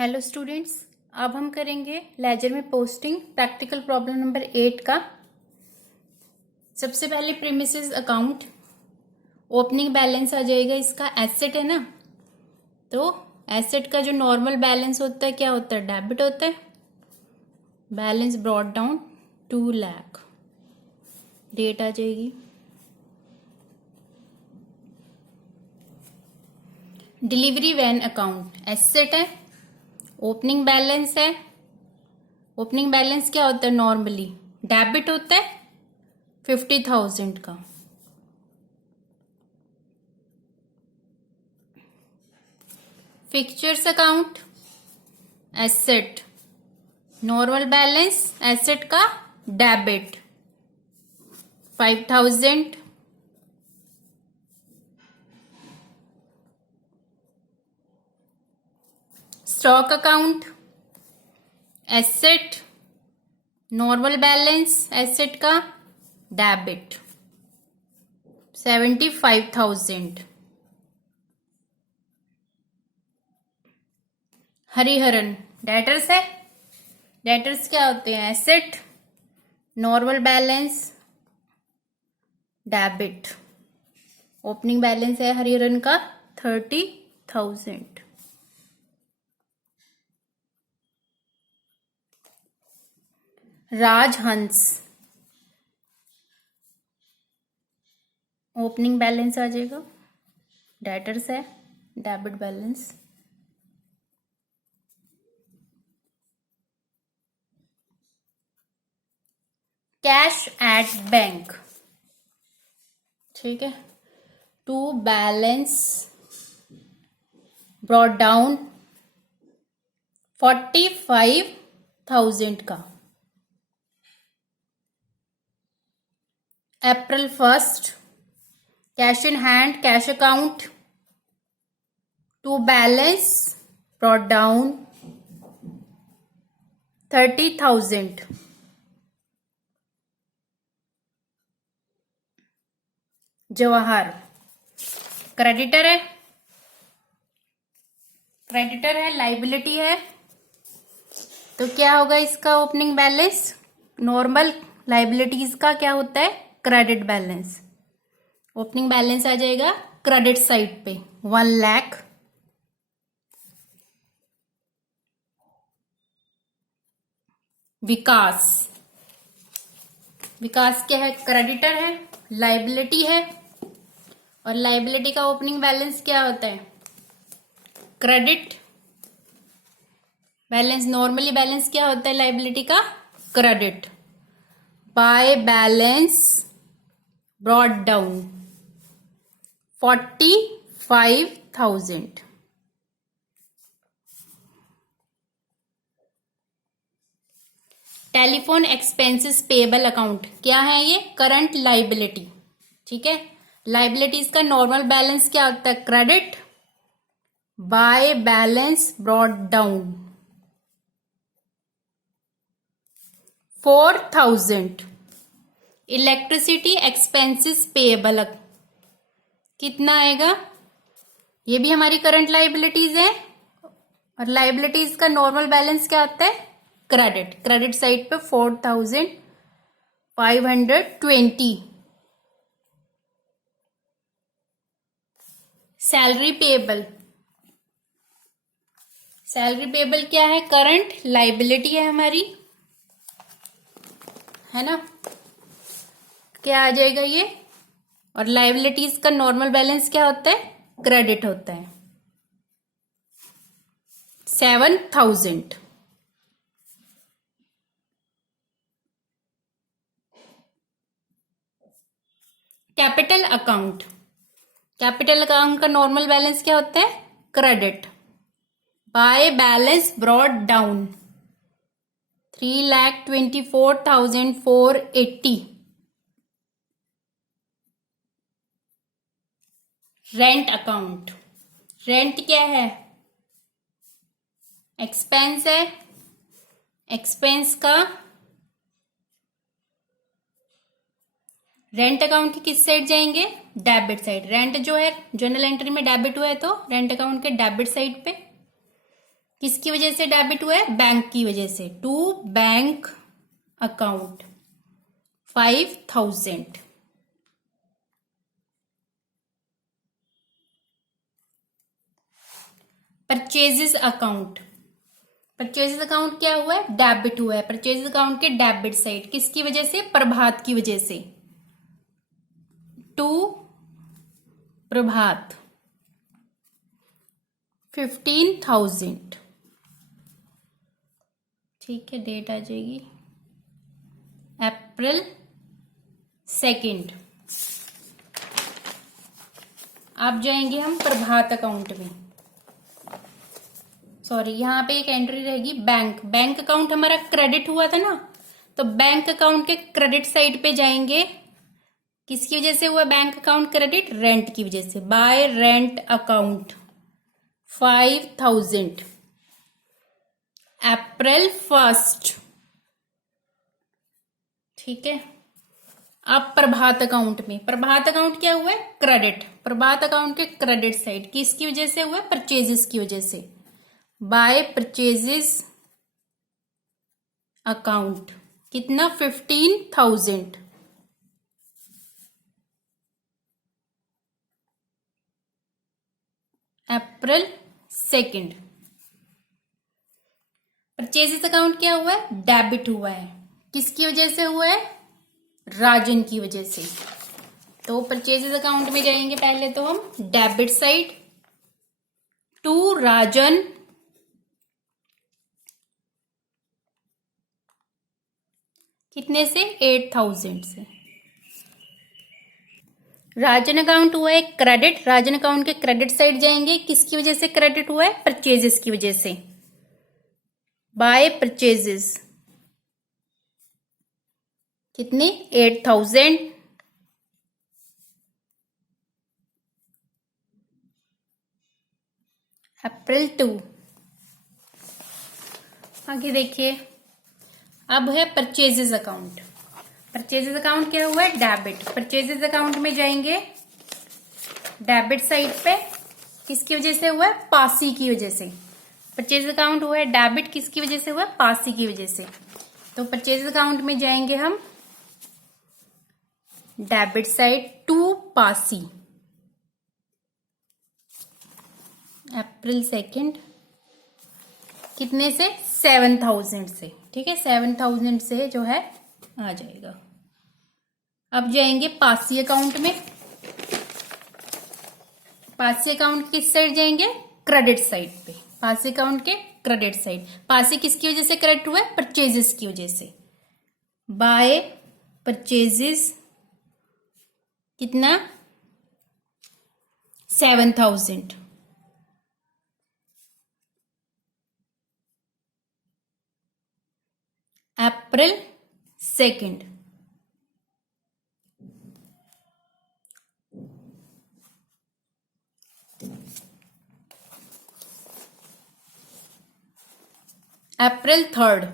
Hello students, अब हम करेंगे लेजर में पोस्टिंग प्रैक्टिकल प्रॉब्लम नंबर 8 का। सबसे पहले प्रीमिसेस अकाउंट ओपनिंग बैलेंस आ जाएगा। इसका एसेट है ना, तो एसेट का जो नॉर्मल बैलेंस होता है क्या होता है, डेबिट होता है। Balance brought down 2 lakh, date आ जाएगी। डिलीवरी वैन अकाउंट एसेट है, ओपनिंग बैलेंस है। ओपनिंग बैलेंस क्या होता है, नॉर्मली डेबिट होता है 50,000 का। Fixtures account asset, normal balance asset का debit 5,000। Stock account asset, normal balance asset का डेबिट 75,000। हरिहरन डेटर्स है। डेटर्स क्या होते हैं, asset, normal balance debit. Opening balance है हरिहरन का 30,000। राजहंस ओपनिंग बैलेंस आ जाएगा, डेटर्स है, debit balance. Cash at bank, ठीक है, टू बैलेंस ब्रॉट डाउन 45,000 का। April 1 cash in hand cash account to balance brought down 30,000। Jawahar creditor है, क्रेडिटर है, लाइबिलिटी है, तो क्या होगा इसका ओपनिंग बैलेंस। नॉर्मल लाइबिलिटीज का क्या होता है, क्रेडिट बैलेंस। ओपनिंग बैलेंस आ जाएगा क्रेडिट साइड पे 1 लाख। विकास, विकास क्या है, क्रेडिटर है, लाइबिलिटी है, और लाइबिलिटी का ओपनिंग बैलेंस क्या होता है, क्रेडिट बैलेंस। नॉर्मली बैलेंस क्या होता है लाइबिलिटी का, credit by balance brought down 45,000। Telephone expenses payable account क्या है, ये करंट लाइबिलिटी, ठीक है। लाइबिलिटीज का नॉर्मल बैलेंस क्या होता है, credit by balance brought down 4,000। Electricity expenses payable कितना आएगा, ये भी हमारी करंट लाइबिलिटीज है, और लाइबिलिटीज का नॉर्मल बैलेंस क्या होता है, क्रेडिट। क्रेडिट साइड पे 4,520। सैलरी पेबल, सैलरी पेबल क्या है, करंट लाइबिलिटी है हमारी, है ना, क्या आ जाएगा ये। और लाइबिलिटीज का नॉर्मल बैलेंस क्या होता है, क्रेडिट होता है 7,000। कैपिटल अकाउंट, कैपिटल अकाउंट का नॉर्मल बैलेंस क्या होता है, credit by balance brought down 3,24,480। Rent account, rent क्या है, एक्सपेंस है, एक्सपेंस का रेंट अकाउंट की किस साइड जाएंगे, डेबिट साइड। रेंट जो है जर्नल एंट्री में डेबिट हुआ है, तो रेंट अकाउंट के डेबिट साइड पे किसकी वजह से डेबिट हुआ है? बैंक की वजह से। To bank account 5000। Purchases account, purchases account क्या हुआ है? डेबिट हुआ है। परचेजेस अकाउंट के डेबिट साइड किसकी वजह से? प्रभात की वजह से। टू प्रभात 15,000। ठीक है, डेट आ जाएगी अप्रैल 2। अब जाएंगे हम प्रभात अकाउंट में। सॉरी, यहाँ पे एक एंट्री रहेगी बैंक। बैंक अकाउंट हमारा क्रेडिट हुआ था ना, तो बैंक अकाउंट के क्रेडिट साइड पे जाएंगे। किसकी वजह से हुआ बैंक अकाउंट क्रेडिट? रेंट की वजह से। बाय रेंट अकाउंट 5000 अप्रैल 1। ठीक है। अब प्रभात अकाउंट में, प्रभात अकाउंट क्या हुआ है? क्रेडिट। प्रभात अकाउंट के क्रेडिट साइड किसकी वजह से हुआ है? परचेजेस की वजह से। बाय परचेजेस अकाउंट कितना? 15,000 अप्रैल 2। परचेजेस अकाउंट क्या हुआ है? डेबिट हुआ है। किसकी वजह से हुआ है? राजन की वजह से। तो परचेजेस अकाउंट में जाएंगे पहले तो हम डेबिट साइड। टू राजन कितने से? 8,000 से। राजन अकाउंट हुआ है क्रेडिट। राजन अकाउंट के क्रेडिट साइड जाएंगे। किसकी वजह से क्रेडिट हुआ है? परचेजेस की वजह से। बाय परचेजेस कितनी? 8,000 अप्रैल 2। आगे देखिए, अब है परचेजेस अकाउंट। परचेजेस अकाउंट क्या हुआ है? डेबिट। परचेजेस अकाउंट में जाएंगे डेबिट साइड पे। किसकी वजह से हुआ है? पासी की वजह से। परचेज अकाउंट हुआ है डेबिट, किसकी वजह से हुआ है? पासी की वजह से। तो परचेज अकाउंट में जाएंगे हम डेबिट साइड। टू पासी अप्रैल 2 कितने से? 7,000 से। ठीक है, 7,000 से जो है आ जाएगा। अब जाएंगे पासी अकाउंट में। पासी अकाउंट किस साइड जाएंगे? क्रेडिट साइड पे। पासी अकाउंट के क्रेडिट साइड। पासी किसकी वजह से क्रेडिट हुआ है? परचेजेस की वजह से। बाय परचेजेस कितना? 7,000 अप्रैल 2। अप्रैल 3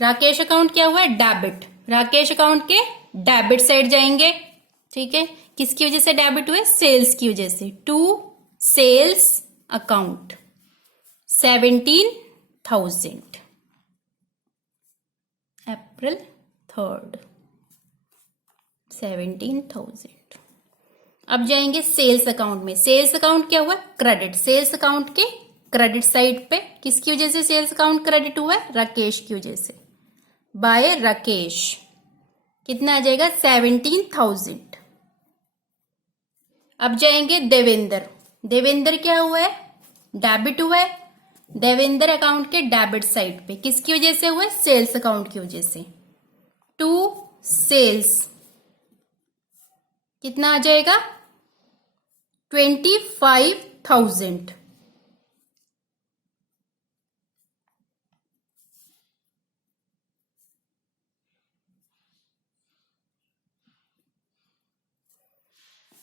राकेश अकाउंट क्या हुआ है? डेबिट। राकेश अकाउंट के डेबिट साइड जाएंगे। ठीक है, किसकी वजह से डेबिट हुए? सेल्स की वजह से। टू सेल्स अकाउंट 17,000 अप्रैल 3 17,000। अब जाएंगे सेल्स अकाउंट में। सेल्स अकाउंट क्या हुआ? क्रेडिट। सेल्स अकाउंट के क्रेडिट साइड पे किसकी वजह से सेल्स अकाउंट क्रेडिट हुआ है? राकेश की वजह से। बाय राकेश कितना आ जाएगा? 17,000। अब जाएंगे देवेंद्र। देवेंद्र क्या हुआ है? डेबिट हुआ है। देवेंद्र अकाउंट के डेबिट साइड पे किसकी वजह से हुआ है? सेल्स अकाउंट की वजह से। टू सेल्स कितना आ जाएगा? 25,000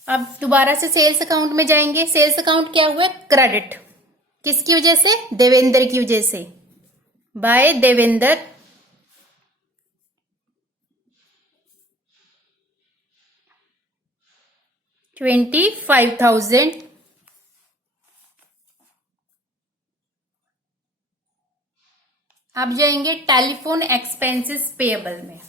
अब दोबारा से सेल्स अकाउंट में जाएंगे। सेल्स अकाउंट क्या हुआ है? क्रेडिट। किसकी वजह से? देवेंद्र की वजह से। बाय देवेंद्र 25,000 अब जाएंगे टेलीफोन एक्सपेंसेस पेएबल में।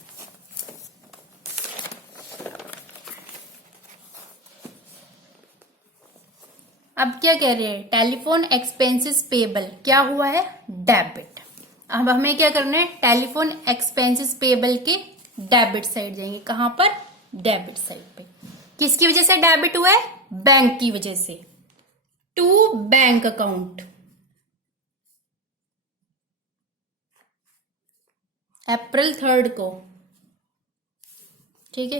अब क्या कह रहे हैं, टेलीफोन एक्सपेंसेस पेएबल क्या हुआ है, डेबिट। अब हमें क्या करना है, टेलीफोन एक्सपेंसेस पेएबल के डेबिट साइड जाएंगे। कहां पर, डेबिट साइड पे। किसकी वजह से डेबिट हुआ है, बैंक की वजह से। टू बैंक अकाउंट, अप्रैल 3 को, ठीक है,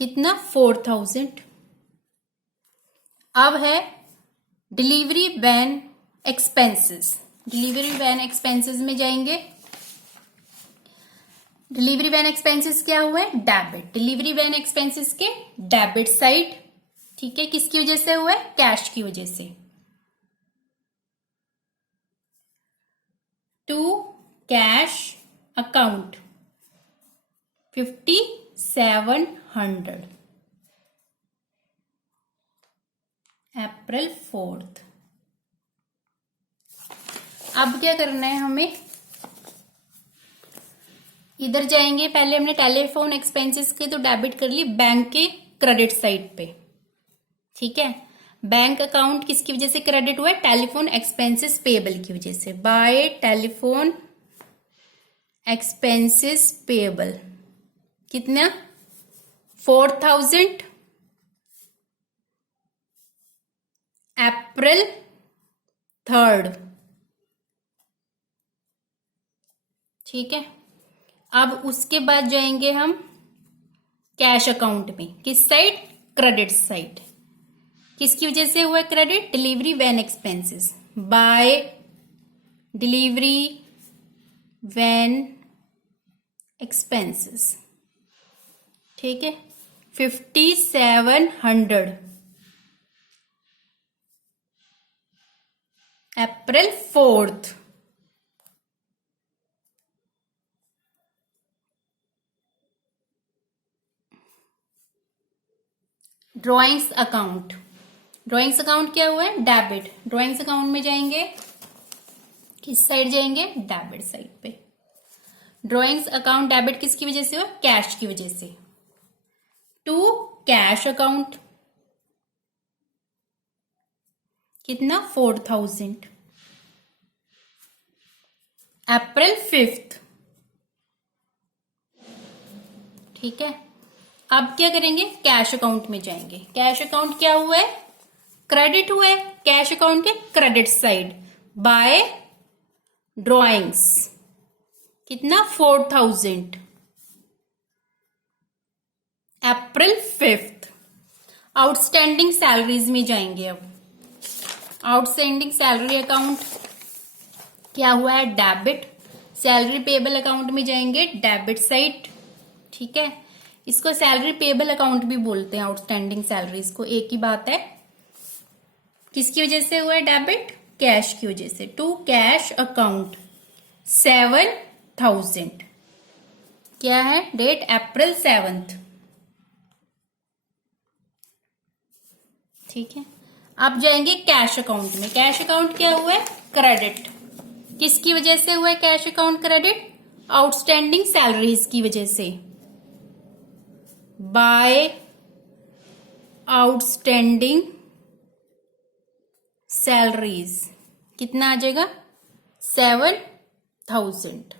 कितना, 4000। अब है delivery van expenses. Delivery van expenses में जाएंगे। डिलीवरी वैन एक्सपेंसेस क्या हुआ है, डेबिट। डिलीवरी वैन एक्सपेंसेस के डेबिट साइड, ठीक है, किसकी वजह से हुआ है, कैश की वजह से। To cash account 5700, April 4। अब क्या करना है हमें, इधर जाएंगे। पहले हमने टेलीफोन एक्सपेंसेस के तो डेबिट कर ली, बैंक के क्रेडिट साइड पे, ठीक है। बैंक अकाउंट किसकी वजह से क्रेडिट हुआ है, टेलीफोन एक्सपेंसेस पेएबल की वजह से। बाय टेलीफोन एक्सपेंसेस पेएबल कितना, 4000, अप्रैल 3, ठीक है। अब उसके बाद जाएंगे हम कैश अकाउंट में, किस साइड, क्रेडिट साइड। किसकी वजह से हुआ credit, delivery van expenses. By delivery van expenses, ठीक है, 5700, April 4। Drawings account, drawings account क्या हुआ है, डेबिट। ड्रॉइंग्स अकाउंट में जाएंगे, किस साइड जाएंगे, डेबिट साइड पे। ड्रॉइंग्स अकाउंट डेबिट किसकी वजह से हुआ, कैश की वजह से। टू कैश अकाउंट कितना, 4000, अप्रैल 5, ठीक है। अब क्या करेंगे, कैश अकाउंट में जाएंगे। कैश अकाउंट क्या हुआ है, क्रेडिट हुआ है, कैश अकाउंट के क्रेडिट साइड। बाय ड्रॉइंग्स कितना, 4000, अप्रैल 5। आउटस्टैंडिंग सैलरीज में जाएंगे। अब आउटस्टैंडिंग सैलरी अकाउंट क्या हुआ है, डेबिट। सैलरी पेएबल अकाउंट में जाएंगे, डेबिट साइड, ठीक है। इसको सैलरी पेएबल अकाउंट भी बोलते हैं, आउटस्टैंडिंग सैलरीज को, एक ही बात है। किसकी वजह से हुआ है डेबिट, कैश की वजह से। टू कैश अकाउंट 7000, क्या है डेट, अप्रैल 7, ठीक है। अब जाएंगे कैश अकाउंट में। कैश अकाउंट क्या हुआ है, क्रेडिट। किसकी वजह से हुआ है cash account credit, outstanding salaries की वजह से। बाय आउटस्टैंडिंग सैलरीज कितना आ जाएगा, 7000,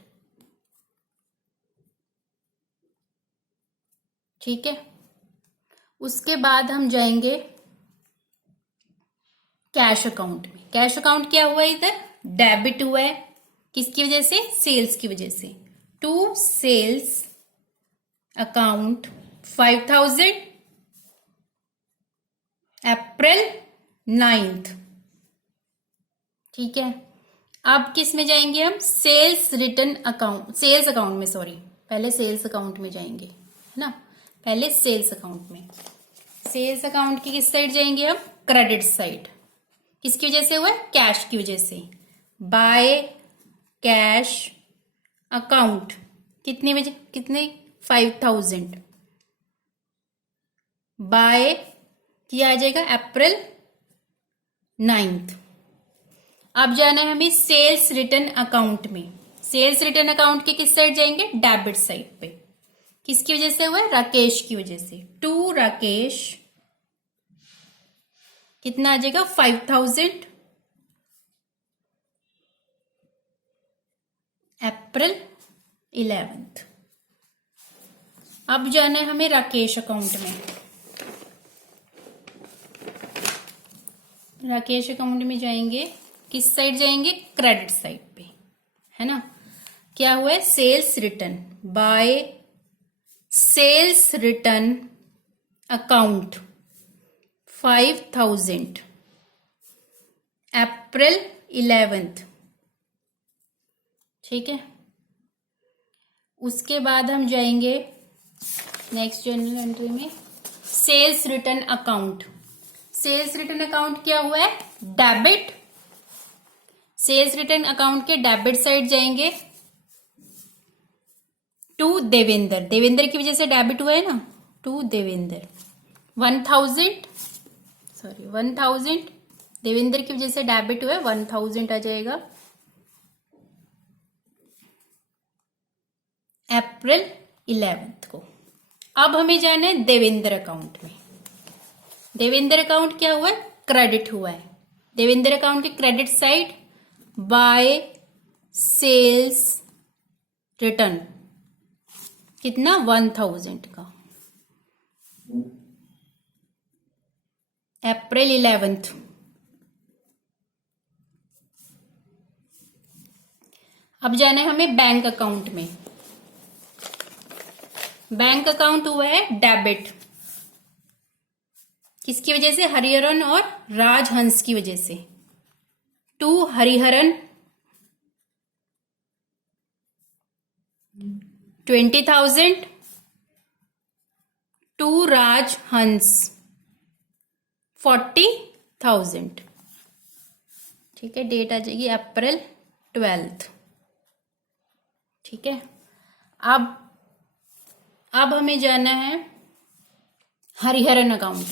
ठीक है। उसके बाद हम जाएंगे कैश अकाउंट में। कैश अकाउंट क्या हुआ है, इधर डेबिट हुआ है, किसकी वजह से, सेल्स की वजह से। टू सेल्स अकाउंट 5000, अप्रैल 9, ठीक है। अब किस में जाएंगे हम, sales return account, sales account में, सॉरी, पहले सेल्स अकाउंट में जाएंगे, है ना। पहले सेल्स अकाउंट में, सेल्स अकाउंट की किस साइड जाएंगे हम, क्रेडिट साइड। किसकी वजह से हुआ है, कैश की वजह से। बाय कैश अकाउंट कितने बजे, कितने, 5000, बाय किया आ जाएगा अप्रैल 9। अब जाना है हमें सेल्स रिटर्न अकाउंट में। सेल्स रिटर्न अकाउंट के किस साइड जाएंगे, डेबिट साइड पे। किसकी वजह से हुआ है, राकेश की वजह से। टू राकेश कितना आ जाएगा, 5000 अप्रैल 11। अब जाना है हमें राकेश अकाउंट में। राकेश अकाउंट में जाएंगे, किस साइड जाएंगे, क्रेडिट साइड पे, है ना। क्या हुआ है, sales return by sales return account 5000 April 11। ठीक है, उसके बाद हम जाएंगे नेक्स्ट जर्नल एंट्री में, sales return account. Sales return account क्या हुआ है, डेबिट। सेल्स रिटर्न अकाउंट के डेबिट साइड जाएंगे, टू देवेंद्र, देवेंद्र की वजह से डेबिट हुआ है ना, टू देवेंद्र 1000 देवेंद्र की वजह से डेबिट हुआ है, 1000 आ जाएगा अप्रैल 11 को। अब हमें जाना है देवेंद्र अकाउंट में। देवेंद्र अकाउंट क्या हुआ है, क्रेडिट हुआ है। देवेंद्र अकाउंट के credit side by sales return कितना, 1000 का अप्रैल 11। अब जाना है हमें बैंक अकाउंट में। बैंक अकाउंट हुआ है डेबिट, किसकी वजह से, हरिहरन और राजहंस की वजह से। टू हरिहरन 20,000, टू राजहंस 40,000। ठीक है, डेट आ जाएगी अप्रैल 12। ठीक है, अब हमें जाना है हरिहरन अकाउंट।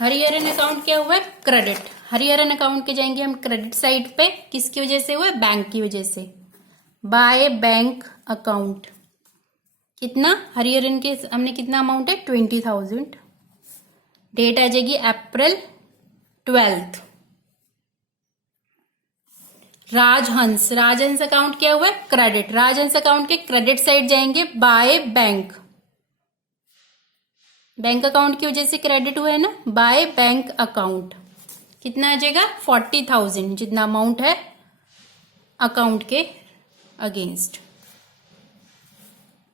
हरिहरन अकाउंट क्या हुआ है, क्रेडिट। हरिहरन अकाउंट के जाएंगे हम क्रेडिट साइड पे, किसकी वजह से हुआ है, बैंक की वजह से। बाय बैंक अकाउंट कितना, हरिहरन के हमने कितना अमाउंट है, 20,000। डेट आ जाएगी अप्रैल 12। राजहंस, राजहंस अकाउंट क्या हुआ है, क्रेडिट। राजहंस अकाउंट के क्रेडिट साइड जाएंगे बाय बैंक, बैंक अकाउंट की वजह से क्रेडिट हुआ है ना, बाय बैंक अकाउंट कितना आ जाएगा, 40,000 जितना अमाउंट है अकाउंट के अगेंस्ट।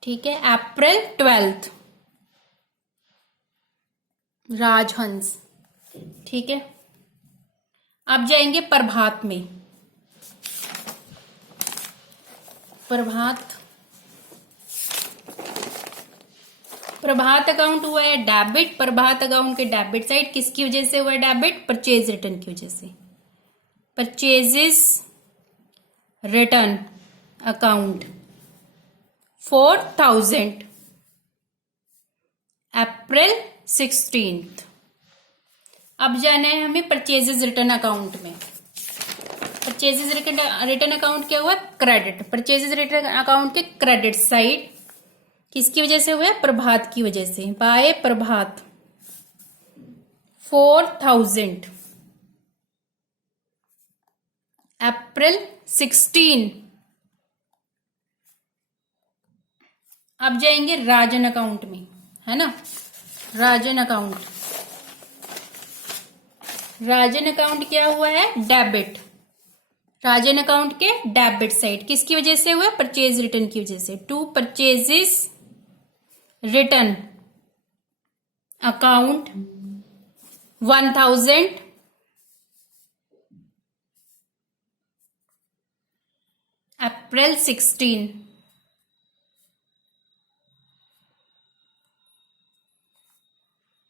ठीक है, अप्रैल 12 राजहंस। ठीक है, अब जाएंगे प्रभात में। प्रभात अकाउंट हुआ है डेबिट। प्रभात अकाउंट के डेबिट साइड किसकी वजह से हुआ है डेबिट, परचेज रिटर्न की वजह से। परचेजेस रिटर्न अकाउंट 4,000 अप्रैल 16। अब जाना है हमें परचेजेस रिटर्न अकाउंट में। परचेजेस रिटर्न अकाउंट क्या हुआ, क्रेडिट। परचेजेस रिटर्न अकाउंट के क्रेडिट साइड किसकी वजह से हुआ है, प्रभात की वजह से। बाय प्रभात 4,000 अप्रैल 16। अब जाएंगे राजन अकाउंट में, है ना। राजन अकाउंट, राजन अकाउंट क्या हुआ है, डेबिट। राजन अकाउंट के डेबिट साइड किसकी वजह से हुआ है, परचेज रिटर्न की वजह से। To purchases return account 1,000 April 16।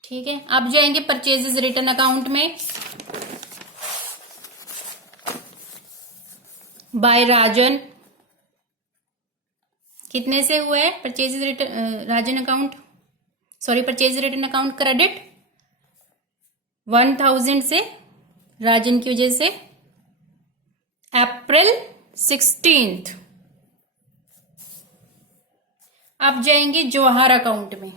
ठीक है, अब जाएंगे परचेजेस रिटर्न अकाउंट में बाय राजन। कितने से हुआ है purchases return, Rajan account purchase return account credit 1,000 से राजन की वजह से अप्रैल 16th। अब जाएंगे जवाहर अकाउंट में।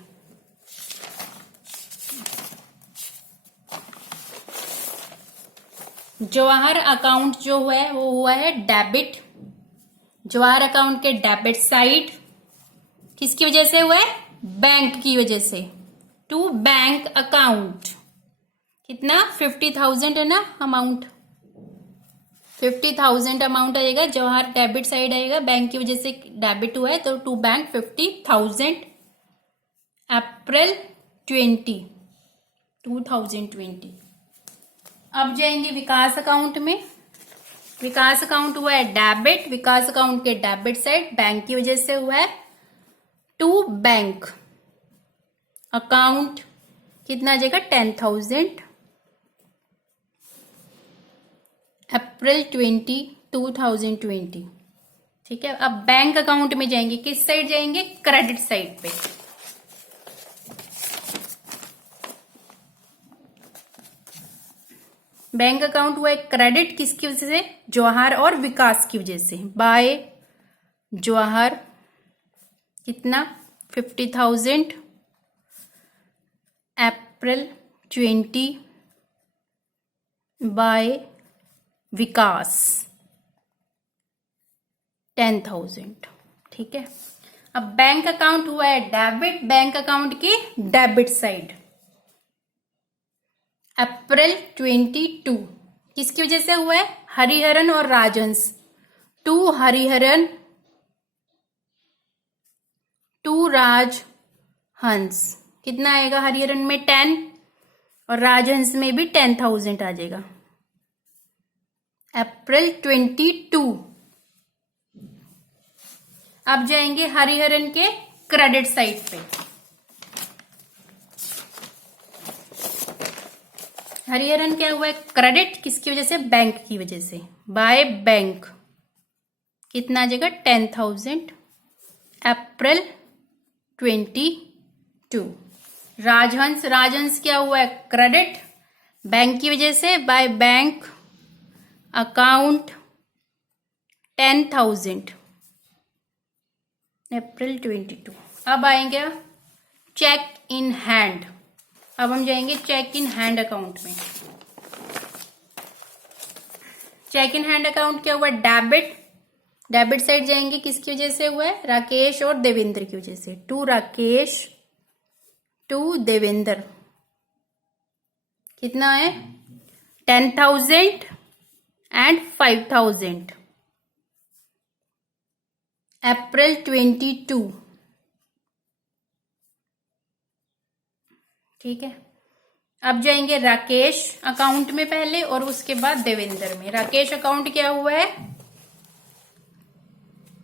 जवाहर अकाउंट जो हुआ है वो हुआ है डेबिट। जवाहर अकाउंट के डेबिट साइड किसकी वजह से हुआ है? बैंक की वजह से। टू बैंक अकाउंट कितना? 50,000 है ना अमाउंट, 50,000 अमाउंट आएगा। जवाहर डेबिट साइड आएगा, बैंक की वजह से डेबिट हुआ है तो टू बैंक 50,000 अप्रैल 2020। अब जाएंगे विकास अकाउंट में। विकास अकाउंट हुआ है डेबिट। विकास अकाउंट के डेबिट साइड बैंक की वजह से हुआ है टू बैंक अकाउंट कितना आ जाएगा? 10,000 अप्रैल 2020। ठीक है। अब बैंक अकाउंट में जाएंगे, किस साइड जाएंगे? क्रेडिट साइड पे। बैंक अकाउंट हुआ है क्रेडिट, किसकी वजह से? जवाहर और विकास की वजह से। बाय जवाहर कितना? 50,000 अप्रैल 20। बाय विकास 10,000। ठीक है। अब बैंक अकाउंट हुआ है डेबिट। बैंक अकाउंट की डेबिट साइड अप्रैल 22 किसकी वजह से हुआ है? हरिहरन और राजहंस। टू हरिहरन टू राजहंस कितना आएगा? हरिहरन में 10 और राजहंस में भी 10,000 आ जाएगा। अप्रैल 22। अब जाएंगे हरिहरन के क्रेडिट साइड पे। हरिहरन क्या हुआ है? क्रेडिट, किसकी वजह से? बैंक की वजह से। बाय बैंक कितना आ जाएगा? 10,000 अप्रैल 22। राजहंस, राजहंस क्या हुआ है? क्रेडिट, बैंक की वजह से। बाय बैंक अकाउंट 10,000 अप्रैल 22। अब आएंगे चेक इन हैंड। अब हम जाएंगे चेक इन हैंड अकाउंट में। चेक इन हैंड अकाउंट क्या हुआ? डेबिट। डेबिट साइड जाएंगे, किसकी वजह से हुआ है? राकेश और देवेंद्र की वजह से। टू राकेश टू देवेंद्र कितना है? 10,000 एंड 5,000 अप्रैल 22। ठीक है। अब जाएंगे राकेश अकाउंट में पहले और उसके बाद देवेंद्र में। राकेश अकाउंट क्या हुआ है?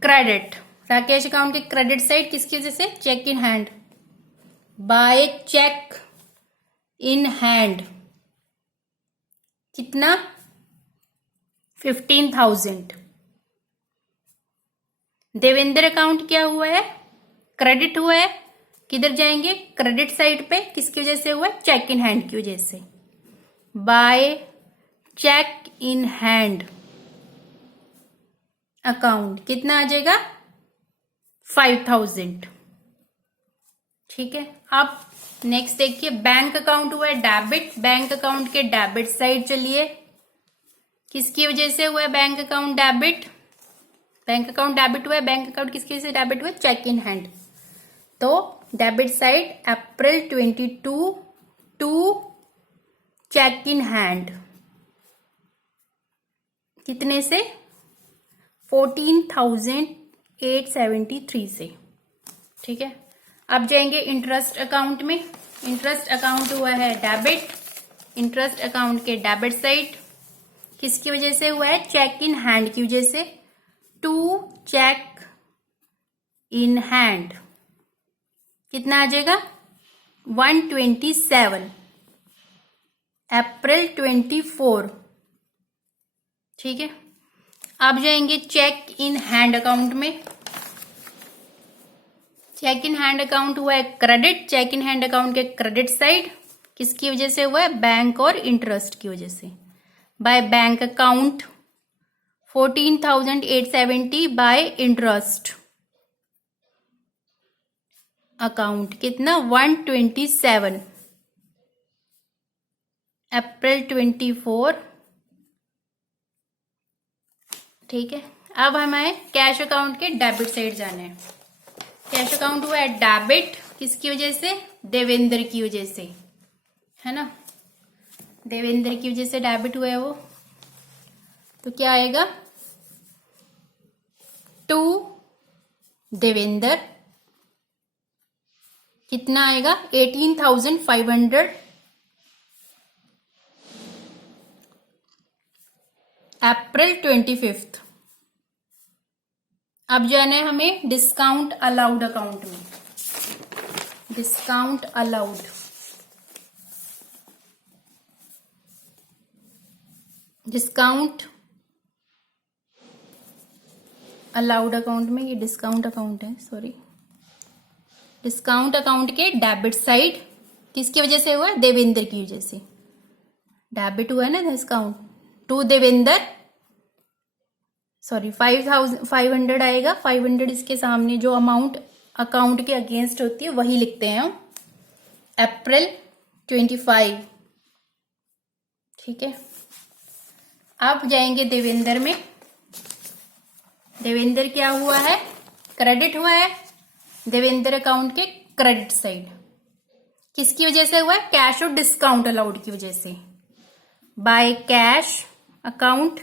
क्रेडिट। राकेश अकाउंट के क्रेडिट साइड किसकी वजह से? Cheque in hand. By cheque in hand कितना? 15,000। देवेंद्र अकाउंट क्या हुआ है? क्रेडिट हुआ है। किधर जाएंगे? क्रेडिट साइड पे, किसकी वजह से हुआ है? चेक इन हैंड की वजह से। By cheque in hand account कितना आ जाएगा? 5,000। ठीक है। अब नेक्स्ट देखिए, बैंक अकाउंट हुआ है डेबिट। बैंक अकाउंट के डेबिट साइड चलिए, किसकी वजह से हुआ है bank account debit? Bank account debit हुआ है। बैंक अकाउंट किसकी वजह से डेबिट हुआ है? Cheque in hand. तो debit side April 22 to cheque in hand कितने से? 14,873 से। ठीक है। अब जाएंगे इंटरेस्ट अकाउंट में। इंटरेस्ट अकाउंट हुआ है डेबिट। इंटरेस्ट अकाउंट के डेबिट साइड किसकी वजह से हुआ है? चेक इन हैंड की वजह से। टू चेक इन हैंड कितना आ जाएगा? 127 अप्रैल 24। ठीक है। अब जाएंगे चेक इन हैंड अकाउंट में। चेक इन हैंड अकाउंट हुआ है credit. Cheque in hand account के क्रेडिट साइड किसकी वजह से हुआ है? बैंक और इंटरेस्ट की वजह से। By bank account 14,870 bye interest account कितना 127 अप्रैल 24। ठीक है, अब हमें कैश अकाउंट के डेबिट साइड जाना है। कैश अकाउंट हुआ है डेबिट, किसकी वजह से? देवेंद्र की वजह से, है ना, देवेंद्र की वजह से डेबिट हुआ है वो। तो क्या आएगा? टू देवेंद्र कितना आएगा? 18,500 अप्रैल 25। अब जाना है हमें डिस्काउंट अलाउड अकाउंट में। Discount allowed, discount allowed account में, ये डिस्काउंट अकाउंट है, सॉरी, डिस्काउंट अकाउंट के डेबिट साइड किसकी वजह से हुआ है? देवेंद्र की वजह से डेबिट हुआ है ना डिस्काउंट। टू देवेंद्र, सॉरी 5,500 आएगा। 500 इसके सामने जो अमाउंट अकाउंट के अगेंस्ट होती है वही लिखते हैं हम, अप्रैल 25। ठीक है, अब जाएंगे देवेंद्र में। देवेंद्र क्या हुआ है? क्रेडिट हुआ है देवेंद्र अकाउंट के क्रेडिट साइड। किसकी वजह से हुआ है? कैश और डिस्काउंट अलाउड की वजह से। By cash account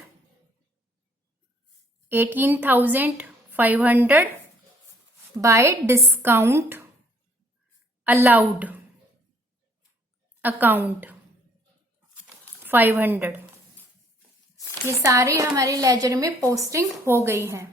18,500 bye discount allowed account 500। ये सारी हमारे लेजर में पोस्टिंग हो गई हैं।